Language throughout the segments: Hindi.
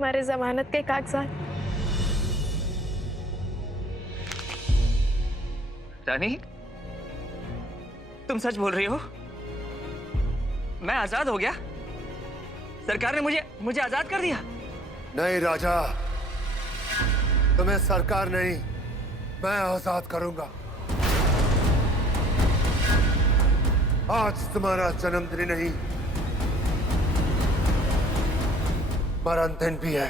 तुम्हारे जमानत के कागजात। रानी, तुम सच बोल रही हो? मैं आजाद हो गया? सरकार ने मुझे आजाद कर दिया? नहीं राजा, तुम्हें सरकार नहीं, मैं आजाद करूंगा। आज तुम्हारा जन्मदिन नहीं, मरण दिन भी है।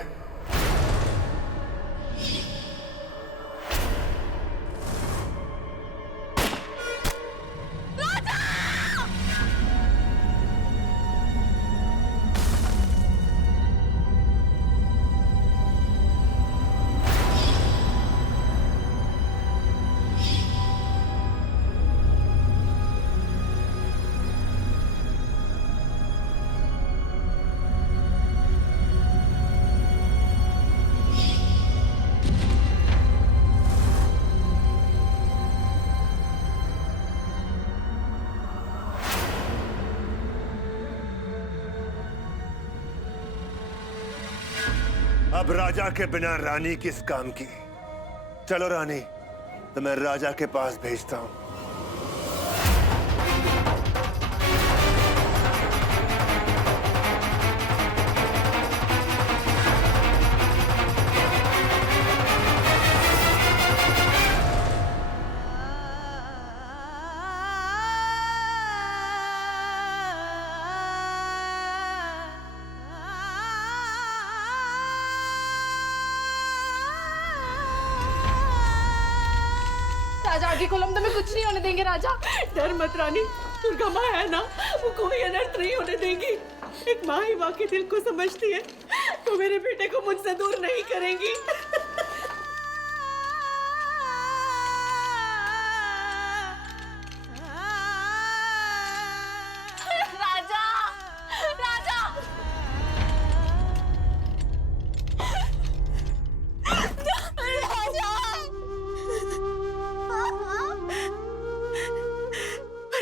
अब राजा के बिना रानी किस काम की? चलो रानी, तो मैं राजा के पास भेजता हूं। राजा आगे कोलंबो में कुछ नहीं होने देंगे राजा। डर मत रानी, दुर्गा माँ है ना, वो कोई अनर्थ नहीं होने देंगी। एक माँ ही माँ के दिल को समझती है, वो मेरे बेटे को मुझसे दूर नहीं करेंगी। राजा, राजा,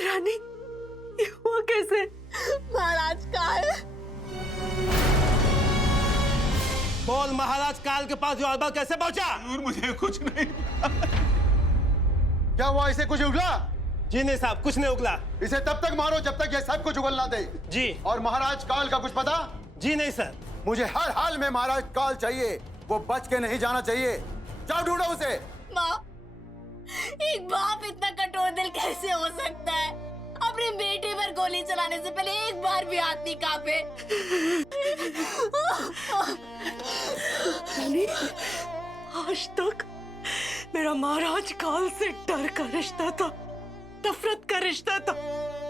रानी, ये हुआ कैसे? महाराज काल। बोल, महाराज काल के पास योरबल कैसे पहुंचा? मुझे कुछ नहीं। क्या हुआ, इसे कुछ उगला? जी नहीं साहब, कुछ नहीं उगला। इसे तब तक मारो जब तक ये सब कुछ उगल ना दे। जी। और महाराज काल का कुछ पता? जी नहीं सर। मुझे हर हाल में महाराज काल चाहिए, वो बच के नहीं जाना चाहिए। जाओ ढूंढो उसे। माँ, एक बाप इतना कठोर दिल कैसे हो सकता है? अपने बेटे पर गोली चलाने से पहले एक बार भी हाथ नहीं कांपे। रानी, आज तक मेरा महाराज काल से डर का रिश्ता था, नफरत का रिश्ता था,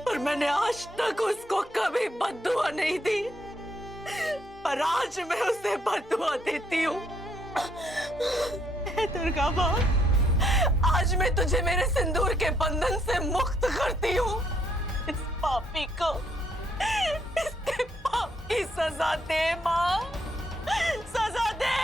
और मैंने आज तक उसको कभी बद्दुआ नहीं दी, पर आज मैं उसे बद्दुआ देती हूँ। दुर्गा माँ, आज मैं तुझे मेरे सिंदूर के बंधन से मुक्त करती हूँ। इस पापी को इसके पाप की सजा दे माँ, सजा दे।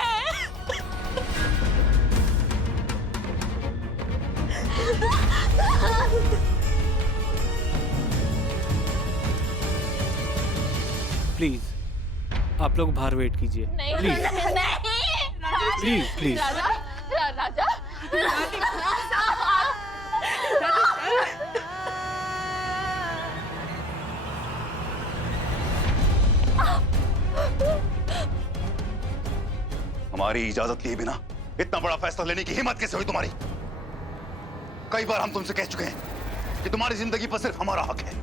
प्लीज आप लोग बाहर वेट कीजिए। नहीं, प्लीज नहीं, प्लीज प्लीज। राजा, राजा, हमारी इजाजत लिए बिना इतना बड़ा फैसला लेने की हिम्मत कैसे हुई तुम्हारी? कई बार हम तुमसे कह चुके हैं कि तुम्हारी जिंदगी पर सिर्फ हमारा हक है,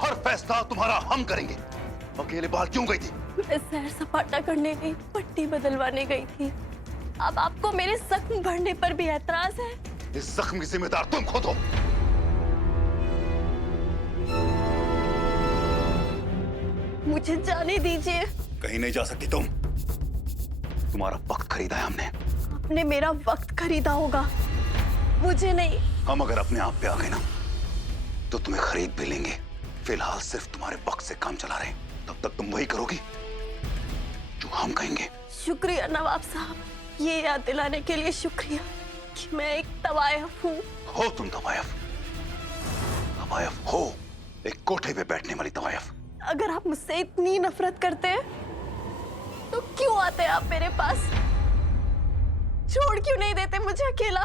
हर फैसला तुम्हारा हम करेंगे। अकेले बाहर क्यों गई थी? मैं सैर सपाटा करने गई, पट्टी बदलवाने गई थी। अब आपको मेरे जख्म भरने पर भी ऐतराज है? इस जख्म की जिम्मेदार तुम खुद हो। मुझे जाने दीजिए। कहीं नहीं जा सकती तुम। तुम्हारा वक्त खरीदा है हमने। आपने मेरा वक्त खरीदा होगा, मुझे नहीं। हम अगर अपने आप पे आ गए ना तो तुम्हें खरीद भी लेंगे। फिलहाल सिर्फ तुम्हारे वक्त से काम चला रहे हैं, तब तक तुम वही करोगी जो हम कहेंगे। शुक्रिया नवाब साहब, ये याद दिलाने के लिए शुक्रिया कि मैं एक तवायफ हूँ। हो तुम तवायफ? तवायफ हो, एक कोठे पे बैठने वाली तवायफ। अगर आप मुझसे इतनी नफरत करते हैं तो क्यों आते हैं आप मेरे पास? छोड़ क्यों नहीं देते मुझे अकेला?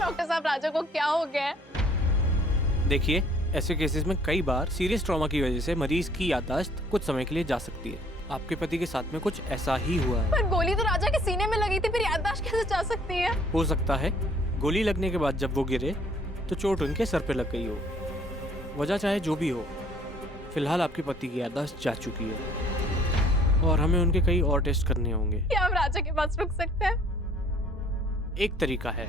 डॉक्टर साहब, राजा को क्या हो गया है? देखिए, ऐसे केसेस में कई बार सीरियस ट्रॉमा की वजह से मरीज की याददाश्त कुछ समय के लिए जा सकती है। आपके पति के साथ में कुछ ऐसा ही हुआ है। पर गोली तो राजा के सीने में लगी थी, फिर याददाश्त कैसे जा सकती है? हो सकता है गोली लगने के बाद जब वो गिरे तो चोट उनके सर पे लग गई हो। वजह चाहे जो भी हो, फिलहाल आपके पति की याददाश्त जा चुकी है और हमें उनके कई और टेस्ट करने होंगे। क्या हम राजा के पास रुक सकते हैं? एक तरीका है।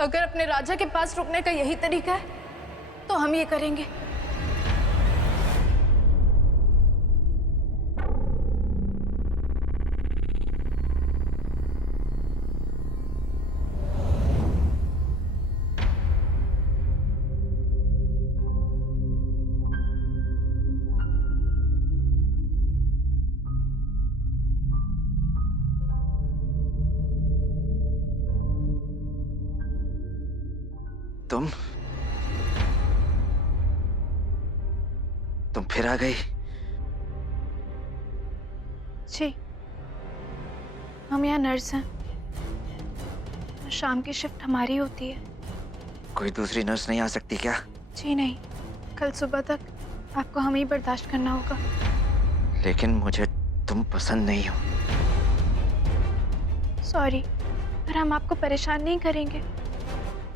अगर अपने राजा के पास रुकने का यही तरीका है तो हम ये करेंगे। तुम फिर आ गई। जी, हम यहाँ नर्स हैं। शाम की शिफ्ट हमारी होती है। कोई दूसरी नर्स नहीं आ सकती क्या? जी नहीं, कल सुबह तक आपको हमें ही बर्दाश्त करना होगा। लेकिन मुझे तुम पसंद नहीं हो। सॉरी, पर हम आपको परेशान नहीं करेंगे,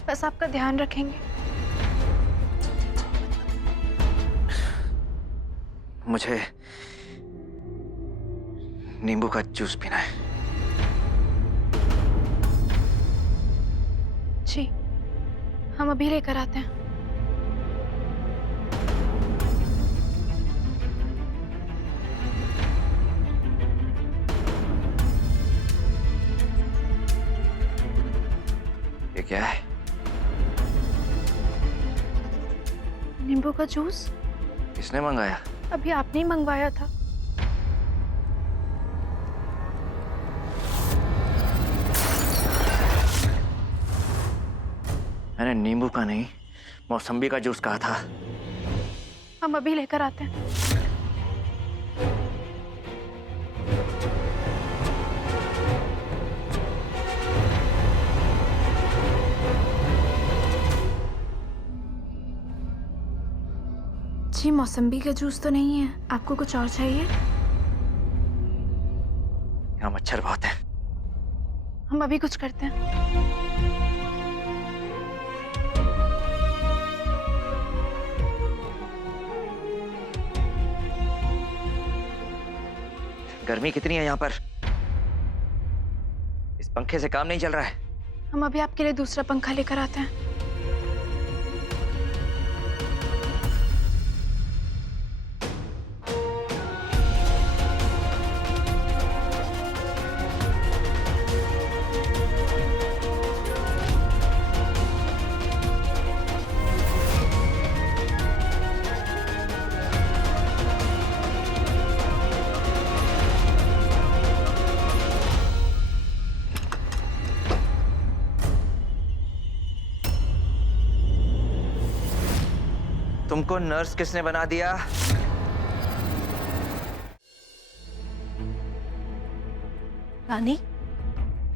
बस आपका ध्यान रखेंगे। मुझे नींबू का जूस पीना है। जी, हम अभी लेकर आते हैं। ये क्या है? नींबू का जूस? किसने मंगाया? अभी आपने ही मंगवाया था। मैंने नींबू का नहीं, मौसम्बी का जूस कहा था। हम अभी लेकर आते हैं। जी, मौसम्बी का जूस तो नहीं है, आपको कुछ और चाहिए? यहाँ मच्छर बहुत है। हम अभी कुछ करते हैं। गर्मी कितनी है यहाँ पर? इस पंखे से काम नहीं चल रहा है। हम अभी आपके लिए दूसरा पंखा लेकर आते हैं। तुमको नर्स किसने बना दिया? रानी,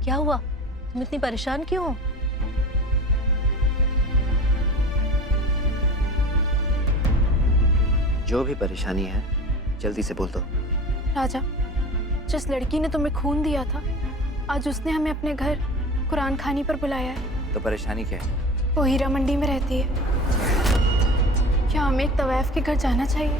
क्या हुआ? तुम इतनी परेशान क्यों हो? जो भी परेशानी है जल्दी से बोल दो। राजा, जिस लड़की ने तुम्हें खून दिया था, आज उसने हमें अपने घर कुरान खानी पर बुलाया है। तो परेशानी क्या है? वो हीरा मंडी में रहती है। क्या हमें एक तवायफ के घर जाना चाहिए?